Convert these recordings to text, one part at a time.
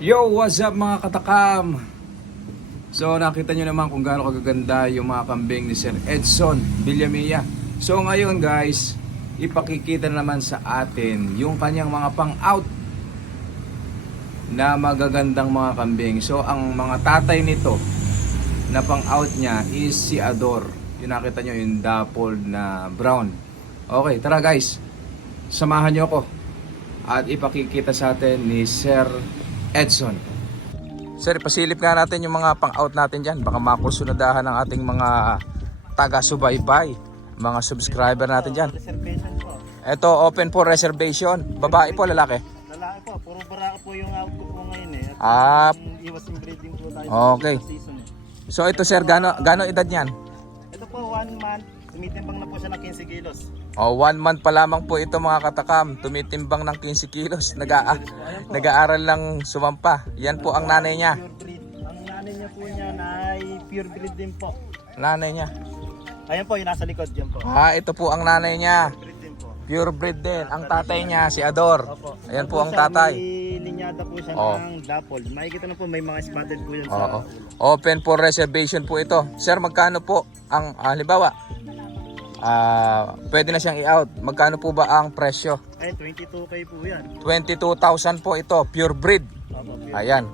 Yo, what's up mga katakam? So nakita nyo naman kung gaano kagaganda yung mga kambing ni Sir Edson Villamilla. So ngayon guys, ipakikita naman sa atin yung kanyang mga pang-out na magagandang mga kambing. So ang mga tatay nito na pang-out niya is si Ador. Yung nakita nyo yung dappled na brown. Okay, tara guys, samahan nyo ako at ipakikita sa atin ni Sir Edson. Sir, pasilip nga natin yung mga pang-out natin dyan. Baka makursunadahan ng ating mga taga-subaybay, mga subscriber natin dyan. Reservation po. Ito, open for reservation. Babae po, lalaki? Lalaki po, puro barako po yung out ko po ngayon eh. Ah, Iwas breeding po tayo okay. sa season eh. So ito sir, gano edad niyan? Ito po 1 month, tumitimbang na po siya ng 15 kilos. O, 1 month pa lamang po ito mga katakam. Tumitimbang ng 15 kilos. Nag-aaral lang sumampa. Yan po ang nanay niya. Pure breed. Ang nanay niya po niyan ay pure breed din po. Nanay niya. Ayan po, yung nasa likod dyan po. Ah, ito po ang nanay niya. Breed din po. Pure breed din. Ang tatay niya, si Ador. Opo. Ayan po ang siya, tatay. May linyada po siya Oh. ng dappled. Makikita na po may mga spotted po yan Oo. sa Open for reservation po ito. Sir, magkano po ang halimbawa? Pwede na siyang i-out. Magkano po ba ang presyo? Ayun, 22K po yan. 22,000 po ito, pure breed. Opo, pure. Ayan.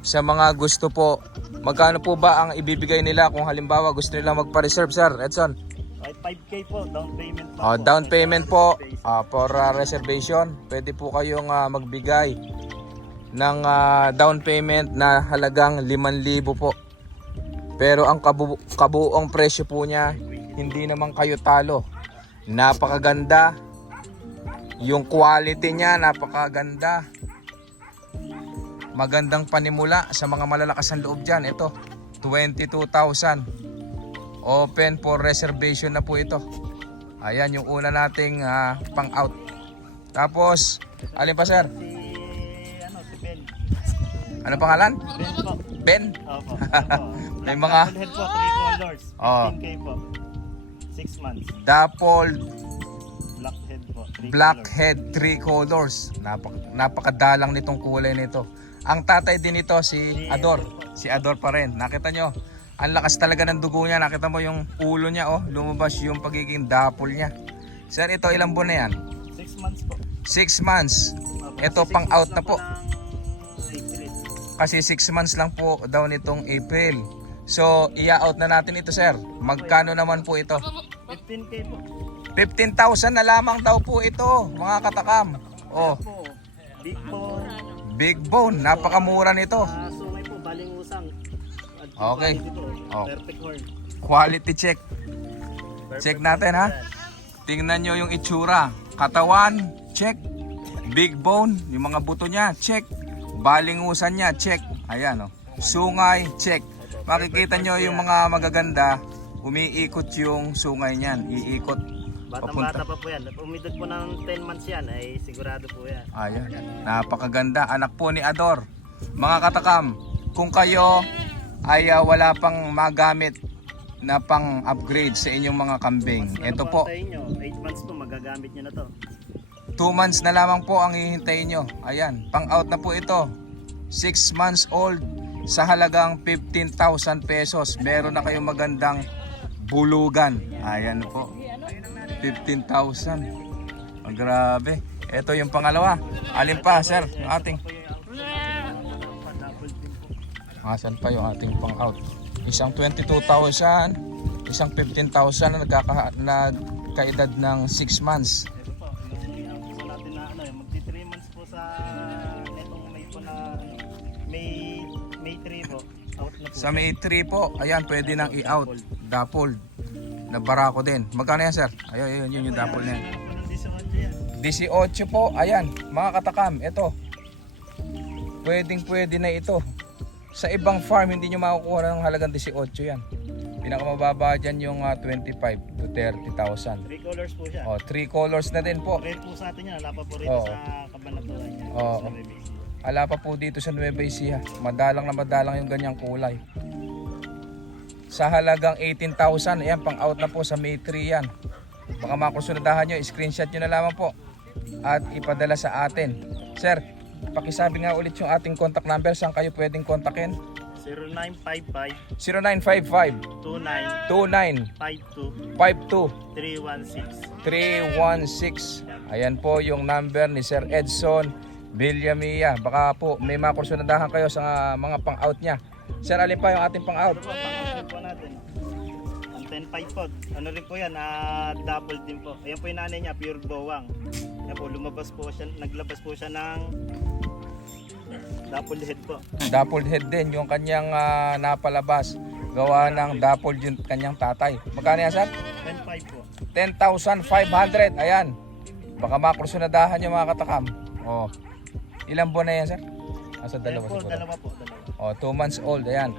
Sa mga gusto po, magkano po ba ang ibibigay nila kung halimbawa gusto nila magpa-reserve, Sir Edson? Ay, 5K po, down payment po. Down payment po for reservation. Pwede po kayong magbigay ng down payment na halagang 5,000 po. Pero ang kabuong presyo po niya, hindi naman kayo talo. Napakaganda. Yung quality niya, napakaganda. Magandang panimula sa mga malalakas ang loob dyan. Ito, 22,000. Open for reservation na po ito. Ayan yung una nating pang-out. Tapos, alin pa sir? Si Ben. Ano pangalan? Ben po. Ben? Opo. May mga Head po, 3 colors. Oh. 15K po. 6 months. dappled Blackhead po, 3 blackhead 3 colors. Napakadalang nitong kulay nito. Ang tatay din nito si Ador. Si Ador pa rin. Nakita nyo, ang lakas talaga ng dugo niya. Nakita mo yung ulo niya, oh, lumabas yung pagiging dapple niya. Sir, ito ilang buwan na yan? 6 months po. 6 months. Opo, Ito kasi pang 6 out months na po. ng April. Kasi 6 months lang po daw nitong April. So, i-out na natin ito, sir. Magkano naman po ito? 15K po. 15,000 na lamang daw po ito, mga katakam. Oh, Po. Big bone. big bone. Napakamura nito. Sungay po, baling usang. At Okay. Dito, Oh. perfect horn. Quality check. Perfect Check natin, ha. horn po yan. Tingnan nyo yung itsura. Katawan, check. Big bone, yung mga buto niya, check. Balingusan niya, check. Ayan, oh. Sungay, check. Makikita nyo yung mga magaganda, umiikot yung sungay niyan. Iikot. Batang-bata pa po yan. Umidod po ng 10 months yan, ay sigurado po yan. Ayan. Napakaganda. Anak po ni Ador. Mga katakam, kung kayo ay wala pang magamit na pang upgrade sa inyong mga kambing, ito po, 8 months po, magagamit nyo na to. 2 months na lamang po ang hihintayin nyo. Ayan, pang out na po ito. 6 months old sa halagang 15,000 pesos. Meron na kayong magandang bulugan. Ayan po. 15,000. Oh, grabe. Ito yung pangalawa. Alin pa, sir? Yung ating. Asan pa yung ating pang out? Isang 22,000, isang 15,000 na nagkaedad ng 6 months. Ito po, yung gusto natin na magti 3 months po sa netong May po na May 3 po. Out na po. Sa May 3 po, ayan, pwede nang i-out. Dappled. Na barako din. Magkano yan, sir? Ayun, yun yung dapple na yan. 18 po, ayan, mga katakam, ito. Pwede na ito. Sa ibang farm, hindi nyo makukuha ng halagang 18 yan. Pinakamababa dyan yung 25 to 30,000. 3 colors po siya. 3 colors na din po. Rare po sa atin yan. Wala pa po rito Oo. sa Cabanatuan niya. Oo. Sa Nueva Ecija. Ala pa po dito sa Nueva Ecija. Madalang na madalang yung ganyang kulay. Sa halagang 18,000, ayan, pang out na po sa May 3 yan. Baka makusunadahan nyo, screenshot nyo na lamang po at ipadala sa atin. Sir, pakisabi nga ulit yung ating contact number, saan kayo pwedeng kontakin? 0955 0955 29 29 52 52 316. 316. Ayan po yung number ni Sir Edson Villamilla. Baka po may mga kursunadahan kayo sa mga pang-out niya. Sir, alin pa yung ating pang-out? Ito po, pang-out po natin. Ang 10.5 po. Ano rin po yan, double din po. Ayan po yung nanay niya, pure bowang. Ayan po, naglabas po siya ng double head po. Double head din yung kanyang napalabas. Gawa ng double yung kanyang tatay. Magkano yan, sir? 10.5 po. 10,500. Ayan. Baka makursunadahan yung mga katakam. Oh. Ilang buwan na yan, sir? Asa Ayan dalawa po, siguro. dalawa po. Dalawa. Oh, 2 months old. Ayan.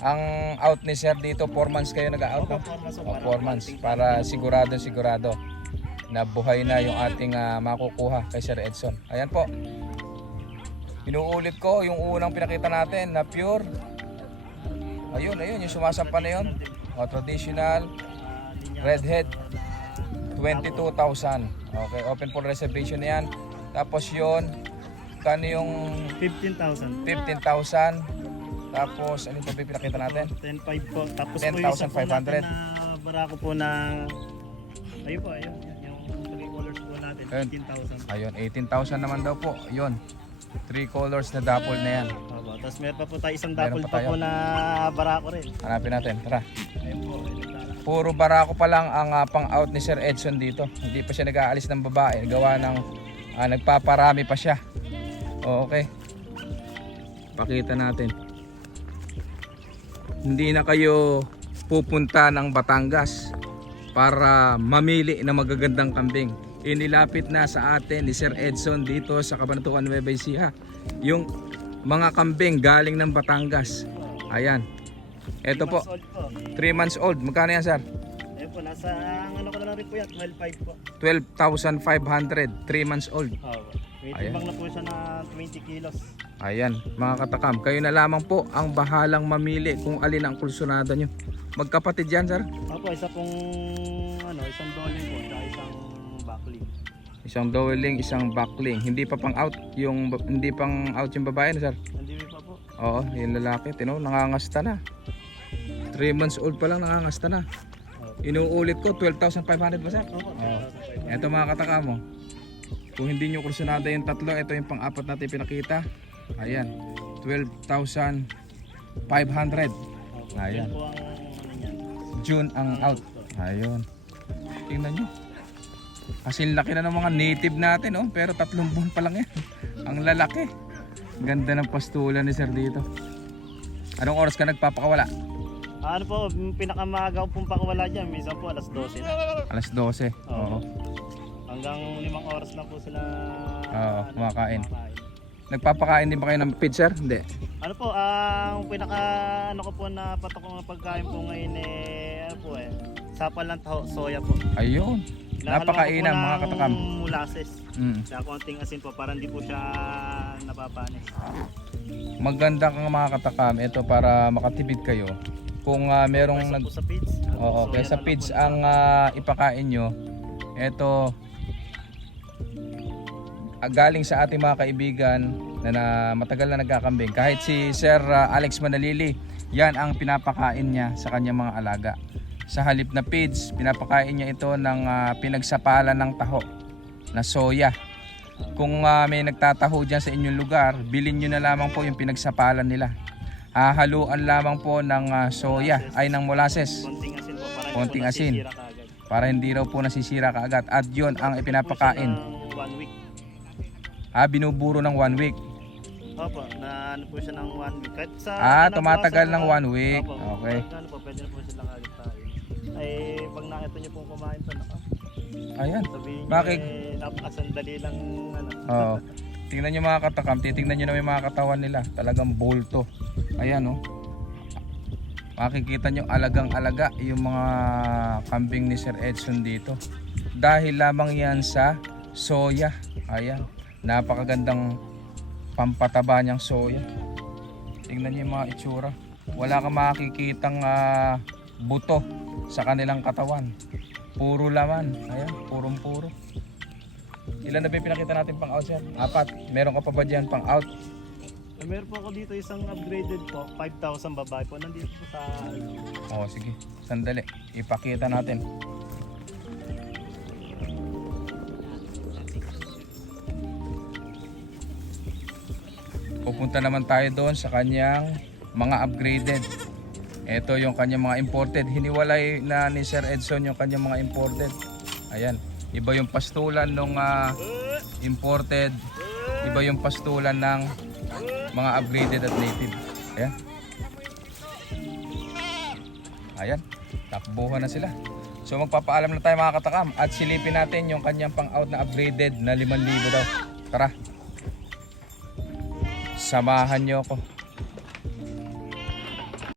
Ang out ni sir dito, 4 months kayo nag-out. Opo, No? 4 months. 4 months. Para sigurado na buhay na yung ating makukuha kay Sir Edson. Ayan po. Inuulit ko yung unang pinakita natin na pure. Ayun, yung sumasampa na yun. O, traditional redhead 22,000. Okay, open for reservation na yan. Tapos yun, kano yung 15,000. 15,000. Tapos, ano pa ba pinakita natin? 10.5 po. Tapos po yung isa po 10,500. natin na barako po na... Ayun po, ayun. Yung 3 colors po natin, Ayun. 18,000. Ayun, 18,000 naman daw po. Yun. 3 colors na double na yan. Opo. Tapos meron pa po tayo isang Meron double pa pa tayo. po na barako rin. Hanapin natin. Tara. Ayun po. Puro barako pa lang ang pang-out ni Sir Edson dito. Hindi pa siya nag-aalis ng babae. Gawa ng nagpaparami pa siya. Okay. Pakita natin. Hindi na kayo pupunta ng Batangas para mamili ng magagandang kambing. Inilapit na sa atin ni Sir Edson dito sa Cabanatuan, Nueva Ecija yung mga kambing galing ng Batangas. Ayan. Ito po, 3 months old. Magkano yan, sir? Ayun po, nasa ano ko na lang rin po yan, 12.5 po. 12,500, 3 months old. Opo. May Ayan. timbang na po siya na 20 kilos. Ayan, mga katakam, kayo na lamang po ang bahalang mamili kung alin ang kursunada nyo. Magkapatid yan, sir? Opo, isa pong isang dolly po, at isang backling. Isang dowling, isang backling. Hindi pa pang out yung babae, no, sir? Hindi pa po. Oo, yung lalaki, nangangasta na. 3 months old pa lang nangangasta na. Inuulit ko, 12,500 ba, sir? Opo, Oo. Eto mga katakam mo. Kung hindi nyo kursunada yung tatlo, ito yung pang-apat natin pinakita. Ayan, 12,500. Opo. Ayan. Yan po ang ano niyan. June ang out. Ayun. Tingnan nyo. Kasi laki na ng mga native natin, oh. Pero 3 buwan pa lang yan. Ang lalaki. Ganda ng pastulan ni sir dito. Anong oras ka nagpapakawala? Ano po, pinakamaaga ko pong pakawala dyan, minsan po alas 12 na. Alas 12. Oo. Hanggang 5 oras lang po sila kumakain. Nagpapakain din ba kayo ng feed, sir? Hindi. Ano po, ang pinaka ko po na patok ng pagkain po ngayon sapal ng taho, soya po. Ayun. Napakainan, mga katakam. Molasses. Mm. Sa konting asin po para hindi po siya napapanis. Maganda kang mga katakam. Ito para makatipid kayo. Kung merong Kaysa po sa feeds. Oo, soya kaya sa na lang feeds po ang ipakain nyo. Ito galing sa ating mga kaibigan na matagal na nagkakambing. Kahit si Sir Alex Manalili, yan ang pinapakain niya sa kanyang mga alaga. Sa halip na feeds, pinapakain niya ito ng pinagsapalan ng taho na soya. Kung may nagtataho dyan sa inyong lugar, bilhin nyo na lamang po yung pinagsapalan nila. Hahaluan lamang po ng soya, ay ng molasses. Konting asin po para Konting asin. nasisira kaagad. Para hindi raw po nasisira kaagad. At yun ang ipinapakain. 1 week. Binuburo ng 1 week. Opo, na ano po siya ng 1 week. Kahit sa Tumatagal ng nabasa 1 week. Opo, Okay. ano po, pwede na po sila kaagad tayo. Ay, pag nakita niyo pong kumain to, Ayan. sabihin niyo, Bakit? napakasandali lang, Oo. Tingnan nyo mga katakam. Titingnan nyo na yung mga katawan nila. Talagang bulto. Ayan, oh. Makikita nyo alagang-alaga yung mga kambing ni Sir Edson dito. Dahil lamang yan sa soya. Ayan. Napakagandang pampataba niyang soya. Tingnan nyo yung mga itsura. Wala kang makikitang buto sa kanilang katawan. Puro laman. Ayan, purong-puro. Ilan na ba yung pinakita natin pang out, sir? 4. Meron ka pa ba dyan pang out? Meron po ako dito isang upgraded po, 5,000 babae po. Nandito po sa Oo, sige. Sandali. Ipakita natin. Pupunta naman tayo doon sa kanyang mga upgraded. Ito yung kanyang mga imported. Hiniwalay na ni Sir Edson yung kanyang mga imported. Ayan. Iba yung pastulan ng imported. Iba yung pastulan ng mga upgraded at native. Ayan. Ayan. Takbuhan na sila. So magpapaalam na tayo mga katakam. At silipin natin yung kanyang pang-out na upgraded na 5,000 daw. Tara. Samahan nyo ako.